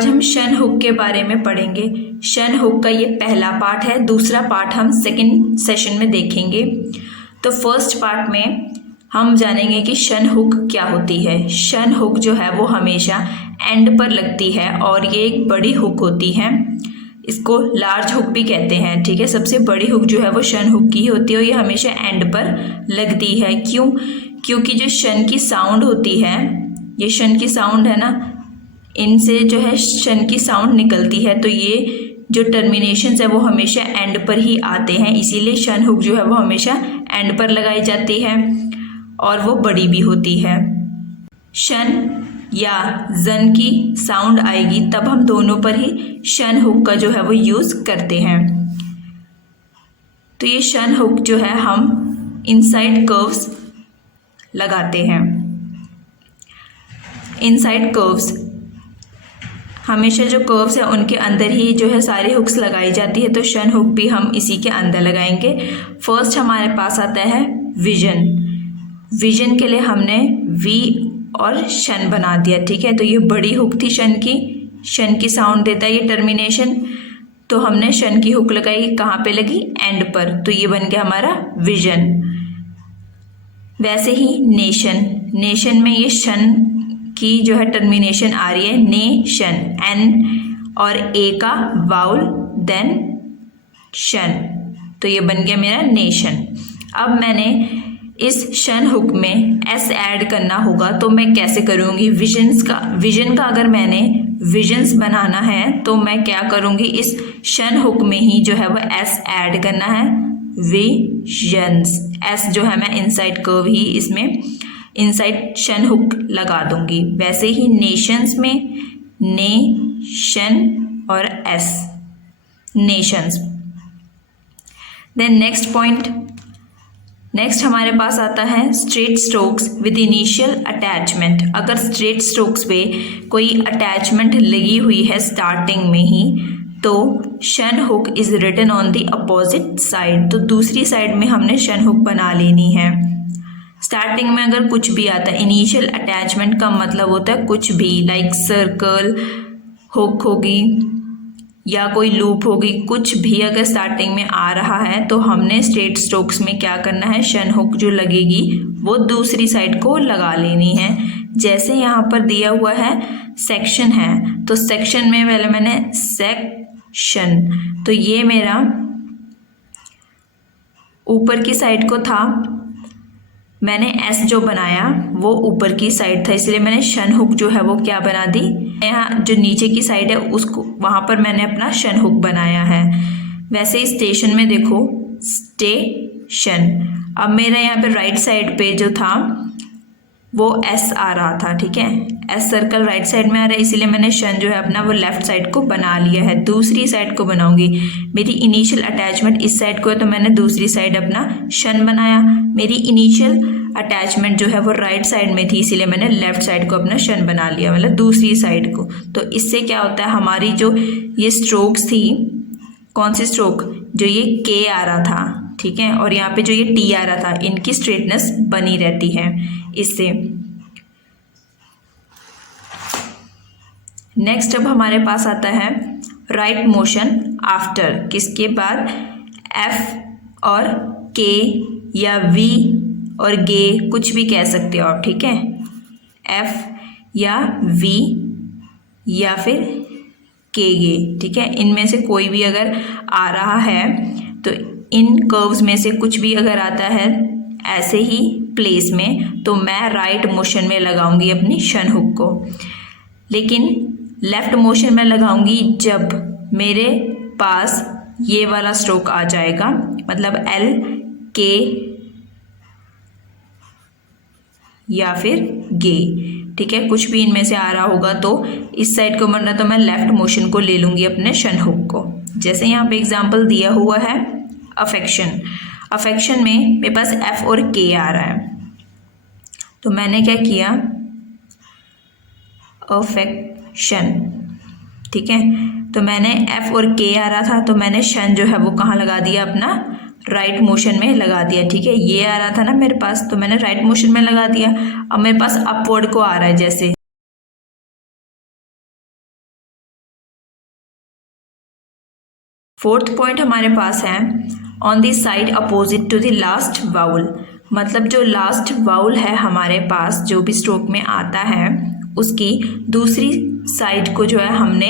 आज हम शन हुक के बारे में पढ़ेंगे। शन हुक का ये पहला पार्ट है, दूसरा पार्ट हम सेकंड सेशन में देखेंगे। तो फर्स्ट पार्ट में हम जानेंगे कि शन हुक क्या होती है। शन हुक जो है वो हमेशा एंड पर लगती है और ये एक बड़ी हुक होती है, इसको लार्ज हुक भी कहते हैं। ठीक है, सबसे बड़ी हुक जो है वो शन हुक की होती है और ये हमेशा एंड पर लगती है। क्यों? क्योंकि जो शन की साउंड होती है, ये शन की साउंड है ना, इनसे जो है शन की साउंड निकलती है, तो ये जो टर्मिनेशंस है वो हमेशा एंड पर ही आते हैं, इसीलिए शन हुक जो है वो हमेशा एंड पर लगाई जाती है और वो बड़ी भी होती है। शन या जन की साउंड आएगी तब हम दोनों पर ही शन हुक का जो है वो यूज़ करते हैं। तो ये शन हुक जो है हम इनसाइड कर्व्स लगाते हैं। इनसाइड कर्व्स हमेशा जो कर्व्स है उनके अंदर ही जो है सारी हुक्स लगाई जाती है, तो शन हुक भी हम इसी के अंदर लगाएंगे। फर्स्ट हमारे पास आता है विजन। विजन के लिए हमने वी और शन बना दिया। ठीक है, तो ये बड़ी हुक थी शन की साउंड देता है ये टर्मिनेशन, तो हमने शन की हुक लगाई, कहाँ पे लगी? एंड पर, तो ये बन गया हमारा विजन। वैसे ही नेशन में ये शन की जो है टर्मिनेशन आ रही है नेशन, एन और ए का वाउल देन शन, तो ये बन गया मेरा नेशन। अब मैंने इस शन हुक में एस ऐड करना होगा, तो मैं कैसे करूँगी? विजन का अगर मैंने विजन्स बनाना है तो मैं क्या करूँगी? इस शन हुक में ही जो है वो एस ऐड करना है, विजन्स। एस जो है मैं इनसाइड कर्व ही इसमें इनसाइड शन हुक लगा दूंगी। वैसे ही नेशंस में नेशन और एस, नेशंस। देन नेक्स्ट हमारे पास आता है straight strokes with initial attachment. अगर स्ट्रेट स्ट्रोक्स पे कोई अटैचमेंट लगी हुई है स्टार्टिंग में ही, तो shun hook is written on the opposite side, तो दूसरी साइड में हमने शन हुक बना लेनी है। स्टार्टिंग में अगर कुछ भी आता है, इनिशियल अटैचमेंट का मतलब होता है कुछ भी, लाइक सर्कल हुक होगी या कोई लूप होगी, कुछ भी अगर स्टार्टिंग में आ रहा है तो हमने स्ट्रेट स्ट्रोक्स में क्या करना है? शन हुक जो लगेगी वो दूसरी साइड को लगा लेनी है। जैसे यहाँ पर दिया हुआ है सेक्शन है, तो सेक्शन में पहले मैंने सेक्शन, तो ये मेरा ऊपर की साइड को था, मैंने एस जो बनाया वो ऊपर की साइड था, इसलिए मैंने शन हुक जो है वो क्या बना दी, यहाँ जो नीचे की साइड है उसको वहाँ पर मैंने अपना शन हुक बनाया है। वैसे ही स्टेशन में देखो, स्टेशन, अब मेरा यहाँ पे राइट साइड पे जो था वो एस आ रहा था। ठीक है, एस सर्कल राइट साइड में आ रहा है, इसीलिए मैंने शन जो है अपना वो लेफ्ट साइड को बना लिया है। दूसरी साइड को बनाऊंगी, मेरी इनिशियल अटैचमेंट इस साइड को है तो मैंने दूसरी साइड अपना शन बनाया। मेरी इनिशियल अटैचमेंट जो है वो राइट साइड में थी, इसीलिए मैंने लेफ्ट साइड को अपना शन बना लिया, मतलब दूसरी साइड को। तो इससे क्या होता है, हमारी जो ये स्ट्रोक्स थी, कौन सी स्ट्रोक? जो ये के आ रहा था, ठीक है, और यहाँ पे जो ये टी आ रहा था, इनकी स्ट्रेटनेस बनी रहती है इससे। नेक्स्ट अब हमारे पास आता है राइट मोशन आफ्टर, किसके बाद? एफ और के या वी और गे, कुछ भी कह सकते हो आप। ठीक है, एफ या वी या फिर के गे, ठीक है, इनमें से कोई भी अगर आ रहा है तो इन कर्व्स में से कुछ भी अगर आता है ऐसे ही प्लेस में, तो मैं राइट मोशन में लगाऊंगी अपनी शन हुक को। लेकिन लेफ्ट मोशन में लगाऊंगी जब मेरे पास ये वाला स्ट्रोक आ जाएगा, मतलब एल, के या फिर गे। ठीक है, कुछ भी इनमें से आ रहा होगा तो इस साइड को बनना, तो मैं लेफ्ट मोशन को ले लूंगी अपने शन हुक को। जैसे यहाँ पे एग्जांपल दिया हुआ है अफेक्शन में मेरे पास एफ और के आ रहा है, तो मैंने क्या किया? अफेक्शन, ठीक है, तो मैंने एफ और के आ रहा था तो मैंने शन जो है वो कहाँ लगा दिया? अपना राइट मोशन में लगा दिया। ठीक है, ये आ रहा था ना मेरे पास, तो मैंने राइट मोशन में लगा दिया। अब मेरे पास अपवर्ड को आ रहा है, जैसे 4th पॉइंट हमारे पास है on the side opposite to the last vowel. मतलब जो लास्ट वाउल है हमारे पास जो भी स्ट्रोक में आता है उसकी दूसरी साइड को जो है हमने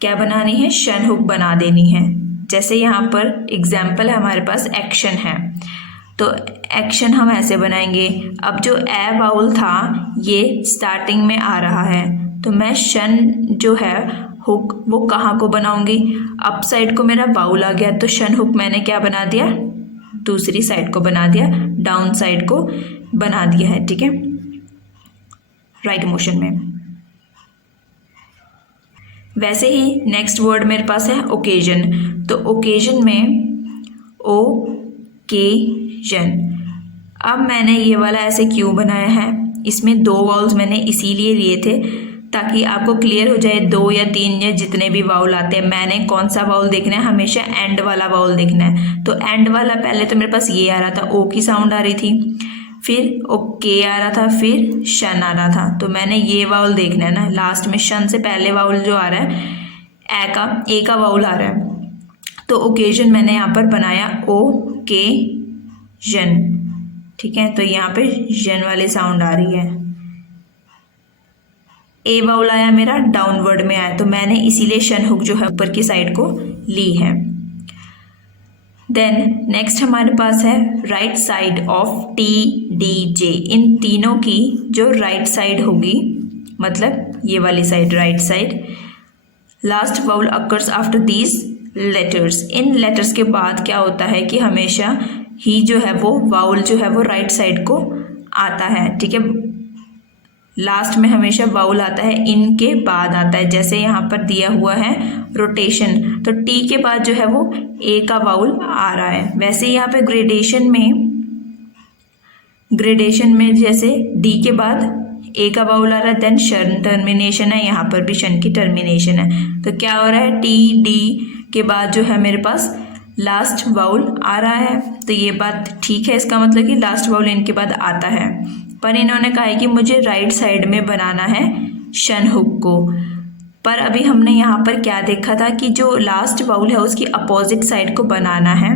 क्या बनानी है, शन हुक बना देनी है। जैसे यहाँ पर एग्जाम्पल है हमारे पास एक्शन है, तो एक्शन हम ऐसे बनाएंगे। अब जो ए वाउल था ये स्टार्टिंग में आ रहा है, तो मैं शन जो है हुक वो कहाँ को बनाऊंगी, अप साइड को मेरा वाउल आ गया, तो शन हुक मैंने क्या बना दिया, दूसरी साइड को बना दिया, डाउन साइड को बना दिया है। ठीक है, राइट मोशन में। वैसे ही नेक्स्ट वर्ड मेरे पास है ओकेजन। तो ओकेजन में ओकेजन। अब मैंने ये वाला ऐसे क्यों बनाया है, इसमें 2 वाउल्स मैंने इसीलिए लिए थे ताकि आपको क्लियर हो जाए 2 या 3 या जितने भी वाउल आते हैं मैंने कौन सा वाउल देखना है, हमेशा एंड वाला वाउल देखना है। तो एंड वाला पहले तो मेरे पास ये आ रहा था, ओ की साउंड आ रही थी, फिर ओके आ रहा था, फिर शन आ रहा था, तो मैंने ये वाउल देखना है ना, लास्ट में शन से पहले वाउल जो आ रहा है ए का वाउल आ रहा है, तो ओकेजन मैंने यहाँ पर बनाया ओकेजन। ठीक है, तो यहाँ पे जन वाली साउंड आ रही है, ए वाउल आया मेरा डाउनवर्ड में आया, तो मैंने इसीलिए शन हुक जो है ऊपर की साइड को ली है। देन नेक्स्ट हमारे पास है right side of T D J. इन तीनों की जो राइट साइड होगी, मतलब ये वाली side right side, last vowel occurs after these letters. इन लेटर्स के बाद क्या होता है कि हमेशा ही जो है वो वाउल जो है वो राइट साइड को आता है। ठीक है, लास्ट में हमेशा वाउल आता है, इनके बाद आता है। जैसे यहाँ पर दिया हुआ है रोटेशन, तो टी के बाद जो है वो ए का वाउल आ रहा है। वैसे यहाँ पे ग्रेडेशन में जैसे डी के बाद ए का वाउल आ रहा है, देन शन टर्मिनेशन है, यहाँ पर भी शन की टर्मिनेशन है। तो क्या हो रहा है, टी डी के बाद जो है मेरे पास लास्ट वाउल आ रहा है, तो ये बात ठीक है, इसका मतलब कि लास्ट वाउल इनके बाद आता है। पर इन्होंने कहा है कि मुझे राइट साइड में बनाना है शन हुक को। पर अभी हमने यहाँ पर क्या देखा था कि जो लास्ट वाउल है उसकी अपोजिट साइड को बनाना है,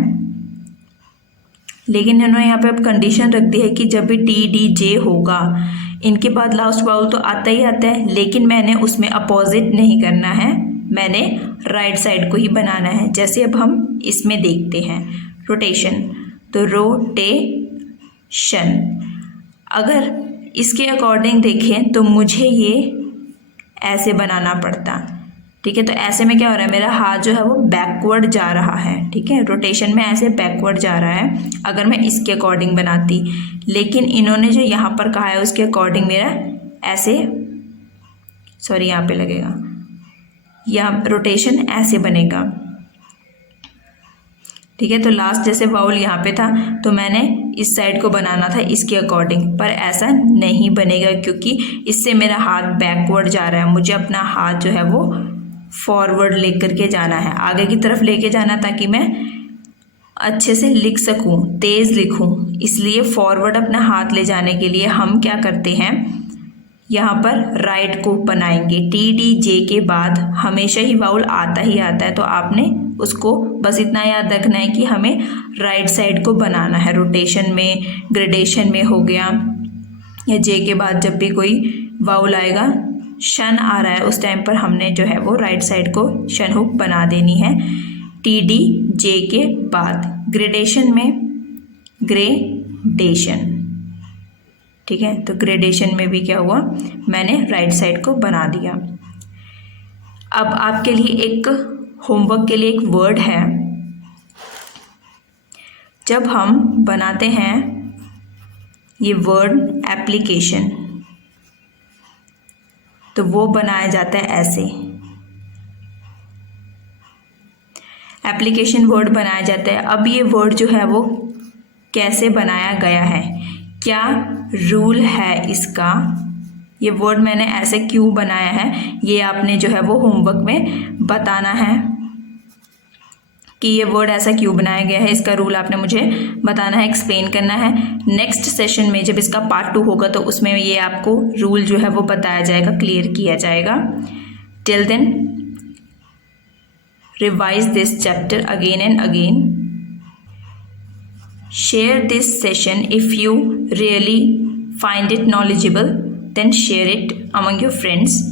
लेकिन इन्होंने यहाँ पे अब कंडीशन रख दी है कि जब भी टी डी जे होगा इनके बाद लास्ट वाउल तो आता ही आता है, लेकिन मैंने उसमें अपोजिट नहीं करना है, मैंने राइट साइड को ही बनाना है। जैसे अब हम इसमें देखते हैं रोटेशन, तो रोटेशन अगर इसके अकॉर्डिंग देखें तो मुझे ये ऐसे बनाना पड़ता। ठीक है, तो ऐसे में क्या हो रहा है, मेरा हाथ जो है वो बैकवर्ड जा रहा है। ठीक है, रोटेशन में ऐसे बैकवर्ड जा रहा है अगर मैं इसके अकॉर्डिंग बनाती, लेकिन इन्होंने जो यहाँ पर कहा है उसके अकॉर्डिंग मेरा ऐसे, सॉरी यहाँ पे लगेगा, यहाँ रोटेशन ऐसे बनेगा। ठीक है, तो लास्ट जैसे वाउल यहाँ पे था तो मैंने इस साइड को बनाना था इसके अकॉर्डिंग, पर ऐसा नहीं बनेगा क्योंकि इससे मेरा हाथ बैकवर्ड जा रहा है। मुझे अपना हाथ जो है वो फॉरवर्ड लेकर के जाना है, आगे की तरफ लेके जाना, ताकि मैं अच्छे से लिख सकूं, तेज़ लिखूं। इसलिए फॉरवर्ड अपना हाथ ले जाने के लिए हम क्या करते हैं, यहाँ पर राइट को बनाएंगे। टी डी जे के बाद हमेशा ही वाउल आता ही आता है, तो आपने उसको बस इतना याद रखना है कि हमें राइट साइड को बनाना है। रोटेशन में, ग्रेडेशन में हो गया, या जे के बाद जब भी कोई वाउल आएगा, शन आ रहा है, उस टाइम पर हमने जो है वो राइट साइड को शन हुक बना देनी है टी डी जे के बाद। ग्रेडेशन में ग्रेडेशन, ठीक है, तो ग्रेडेशन में भी क्या हुआ, मैंने राइट साइड को बना दिया। अब आपके लिए एक होमवर्क के लिए एक वर्ड है, जब हम बनाते हैं ये वर्ड एप्लीकेशन, तो वो बनाया जाता है ऐसे, एप्लीकेशन वर्ड बनाया जाता है। अब ये वर्ड जो है वो कैसे बनाया गया है, क्या रूल है इसका, ये वर्ड मैंने ऐसे क्यों बनाया है, ये आपने जो है वो होमवर्क में बताना है कि ये वर्ड ऐसा क्यों बनाया गया है, इसका रूल आपने मुझे बताना है, एक्सप्लेन करना है। नेक्स्ट सेशन में जब इसका पार्ट 2 होगा तो उसमें ये आपको रूल जो है वो बताया जाएगा, क्लियर किया जाएगा। Till then revise this chapter again and again. Share this session if you really find it knowledgeable, then share it among your friends.